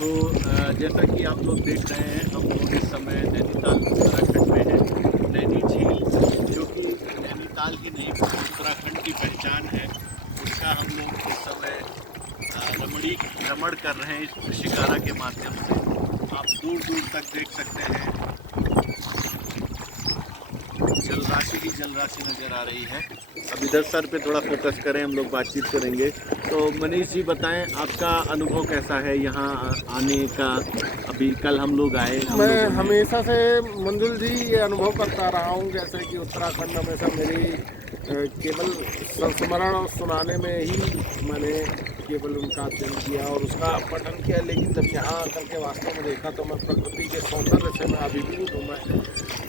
तो जैसा कि आप लोग देख रहे हैं, हम लोग इस समय नैनीताल उत्तराखंड में हैं। नैनी झील, जो कि नैनीताल ही नहीं उत्तराखंड की पहचान है, उसका हम लोग इस समय भ्रमण कर रहे हैं इस शिकारा के माध्यम से। आप दूर दूर तक देख सकते हैं, जलराशि ही जलराशि नज़र आ रही है। अब इधर सर पे थोड़ा फोकस करें, हम लोग बातचीत करेंगे। तो मनीष जी बताएं, आपका अनुभव कैसा है यहाँ आने का? अभी कल हम लोग आए, मैं हमेशा से मंजुल जी ये अनुभव करता रहा हूँ, जैसे कि उत्तराखंड हमेशा मेरी केवल संस्मरण और सुनाने में ही मैंने केवल उनका अध्ययन किया और उसका पठन किया, लेकिन जब यहाँ आकर के वास्तव में देखा तो मैं प्रकृति के सौंदर्य से मैं अभिभूत हूँ। मैं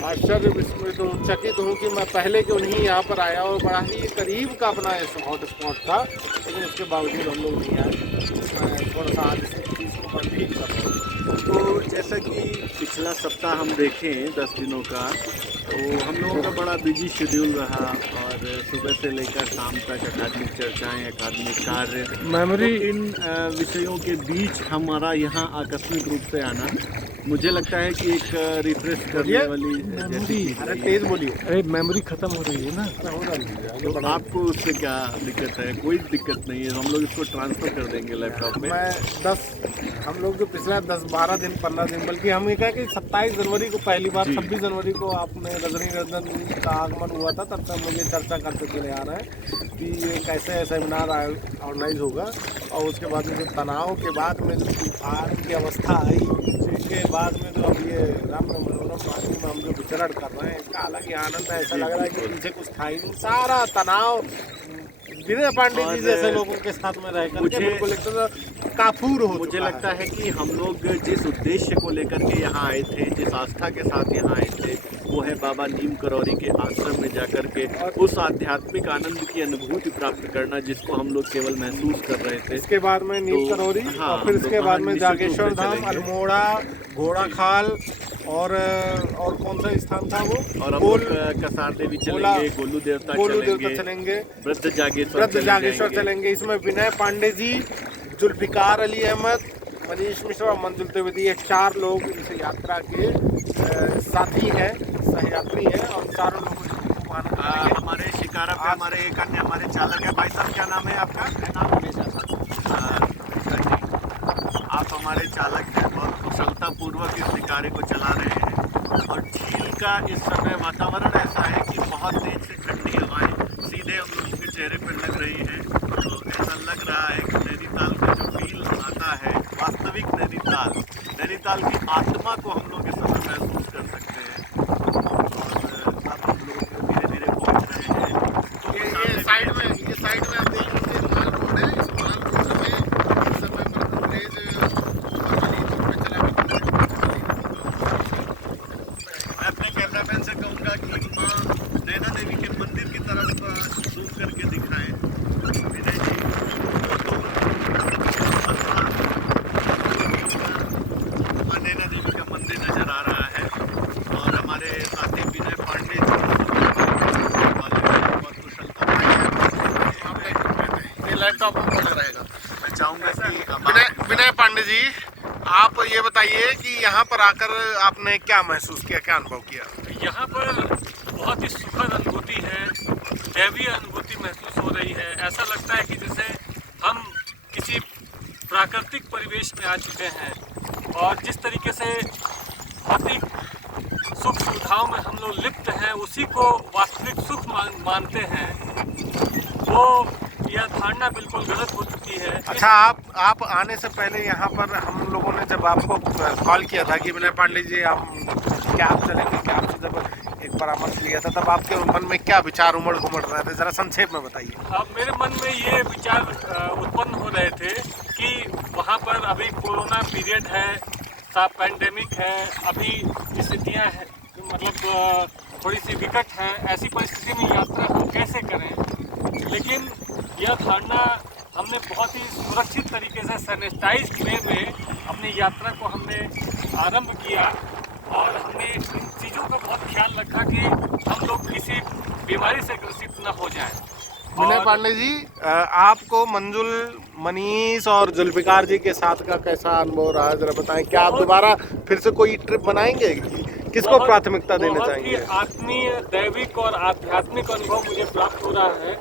आश्चर्य विस्मित हूँ, चकित हूँ कि मैं पहले क्यों नहीं यहाँ पर आया, और बड़ा ही करीब का अपना हॉट स्पॉट था, लेकिन उसके बावजूद हम लोग नहीं आए। मैं थोड़ा सा आज इस चीज़ को मैं फील कर रहा हूँ। तो जैसा कि पिछला सप्ताह हम देखें 10 दिनों का, तो हम लोगों का बड़ा बिजी शेड्यूल रहा और सुबह से लेकर शाम तक अकादमिक चर्चाएं, अकादमिक कार्य, मेमोरी तो इन विषयों के बीच हमारा यहाँ आकस्मिक रूप से आना, मुझे लगता है कि एक रिफ्रेश करने वाली जैसी चीज़ अरे है। तेज बोलिए। अरे मेमोरी खत्म हो रही है ना। तो आपको उससे क्या दिक्कत है? कोई दिक्कत नहीं है, हम लोग इसको ट्रांसफ़र कर देंगे लैपटॉप में। हम लोग जो पिछला 10-12 दिन 15 दिन, बल्कि हम ये कहें कि 27 जनवरी को पहली बार, जी। 26 जनवरी को आपने रजनीगंधन जी का आगमन हुआ था, तब से हम लोग ये चर्चा करते चले आ रहे हैं कि ये कैसे सेमिनार ऑर्गेनाइज होगा। और उसके बाद में जो तनाव के बाद में जो तूफान की अवस्था आई, उसके बाद में जो अब ये रम्य मनोरम पानी में हम जो विचरण कर रहे हैं, इसका अलग ही आनंद है। ऐसा लग रहा है कि पीछे कुछ था ही नहीं, सारा तनाव विनय पांडे जी जैसे लोगों के साथ में रह करके बिल्कुल एकदम काफूर हो। मुझे लगता है कि हम लोग जिस उद्देश्य को लेकर के यहाँ आए थे, जिस आस्था के साथ यहाँ आए थे, वो है बाबा नीम करौरी के आश्रम में जाकर के उस आध्यात्मिक आनंद की अनुभूति प्राप्त करना, जिसको हम लोग केवल महसूस कर रहे थे। इसके बाद में नीम करौरी, हाँ, और फिर इसके बाद में निश्चित रूप से जागेश्वर धाम, चलेंगे। अल्मोड़ा, घोड़ाखाल, और कौन सा स्थान था वो, और हम लोग कसार देवी चलेंगे, गोलू देवता चलेंगे, वृद्ध जागेश्वर चलेंगे। इसमें विनय पांडे जी, जुल्फिकार अली अहमद, मनीष मिश्रा और मंजुल त्रिवेदी, ये 4 लोग इस यात्रा के साथी हैं, सहयात्री हैं, और चारों लोग इसको आनंद लेंगे। हमारे शिकारा पे हमारे एक अन्य हमारे चालक है। भाई साहब, क्या नाम है आपका? नाम हमेशा आप हमारे चालक हैं, बहुत कुशलता पूर्वक इस शिकारे को चला रहे हैं। और झील का इस समय वातावरण ऐसा है कि बहुत तेज से ठंडी हवाएं सीधे हम लोगों के चेहरे पर लग रही हैं। तो ऐसा लग रहा है कि नैनीताल का जो फील आता है, वास्तविक नैनीताल की आत्मा को हम लोग इस समय महसूस कर सकते हैं। और अब हम लोग धीरे धीरे पहुँच रहे हैं। तो ये साइड में आप देखेंगे माल रोड है। इस माल रोड में इस समय पर अंग्रेज बंगाली तौर पे चला मैं अपने कैमरामैन से कहूँगा कि माँ नैना देवी के मंदिर की तरफ जूम करके दिखाएं। विनय जी, माँ नैना देवी का मंदिर नजर आ रहा है। और हमारे साथी विनय पांडे जी बहुत कुशलता, ये लैपटॉप पर रहेगा। मैं चाहूँगा कि विनय पांडे जी, आप ये बताइए कि यहाँ पर आकर आपने क्या महसूस किया, क्या अनुभव किया? यहाँ पर बहुत ही सुखद अनुभूति है, दैवीय अनुभूति महसूस हो रही है। ऐसा लगता है कि जैसे हम किसी प्राकृतिक परिवेश में आ चुके हैं, और जिस तरीके से भौतिक सुख सुविधाओं में हम लोग लिप्त हैं, उसी को वास्तविक सुख मानते हैं, वो यह धारणा बिल्कुल गलत हो चुकी है। अच्छा, आप आने से पहले यहाँ पर हम लोगों ने जब आपको कॉल किया था कि विनय पांडे जी क्या आप चलेंगे, क्या आपसे जब एक परामर्श लिया था, तब आपके मन में क्या विचार उमड़ घुमड़ रहे थे, जरा संक्षेप में बताइए। अब मेरे मन में ये विचार उत्पन्न हो रहे थे कि वहाँ पर अभी कोरोना पीरियड है, पैंडेमिक है, अभी स्थितियाँ हैं, मतलब थोड़ी सी विकट हैं। ऐसी परिस्थिति में यात्रा हम कैसे करें? लेकिन यह धारणा हमने बहुत ही सुरक्षित तरीके से सैनिटाइज्ड वे में अपनी यात्रा को हमने आरंभ किया, और हमने इन चीज़ों का बहुत ख्याल रखा कि हम लोग किसी बीमारी से ग्रसित न हो जाएं। विनय और पांडे जी, आपको मंजुल, मनीष और जुल्फिकार जी के साथ का कैसा अनुभव रहा, जरा बताएं। क्या आप दोबारा फिर से कोई ट्रिप बनाएंगे? किसको प्राथमिकता देना बहुत चाहेंगे? ही आत्मीय, दैविक और आध्यात्मिक अनुभव मुझे प्राप्त हो रहा है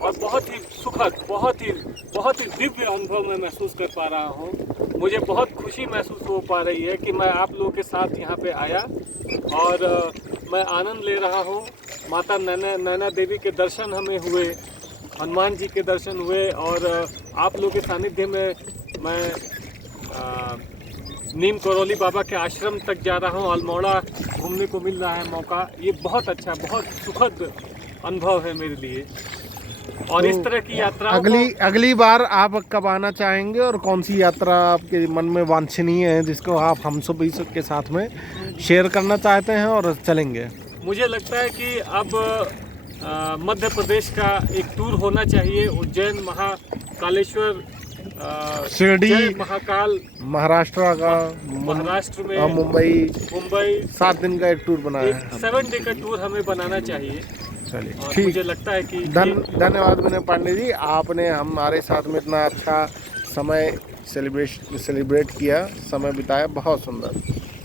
और बहुत ही सुखद, बहुत ही दिव्य अनुभव मैं महसूस कर पा रहा हूँ। मुझे बहुत खुशी महसूस हो पा रही है कि मैं आप लोगों के साथ यहाँ पे आया और मैं आनंद ले रहा हूँ। माता नैना देवी के दर्शन हमें हुए, हनुमान जी के दर्शन हुए और आप लोगों के सानिध्य में मैं नीम करौली बाबा के आश्रम तक जा रहा हूँ। अल्मोड़ा घूमने को मिल रहा है मौका। ये बहुत अच्छा, बहुत सुखद अनुभव है मेरे लिए और इस तरह की यात्रा अगली बार आप कब आना चाहेंगे और कौन सी यात्रा आपके मन में वांछनीय है जिसको आप हम सभी के साथ में शेयर करना चाहते हैं और चलेंगे? मुझे लगता है कि अब मध्य प्रदेश का एक टूर होना चाहिए। उज्जैन, महाकालेश्वर, शिरडी, जय महाकाल, महाराष्ट्र का, महाराष्ट्र में और मुंबई 7 दिन का एक टूर बनाया है। 7 डे का टूर हमें बनाना चाहिए। चलिए, और ठीक। मुझे लगता है कि धन्यवाद विनय पांडे जी, आपने हमारे साथ में इतना अच्छा समय सेलिब्रेट किया, समय बिताया, बहुत सुंदर।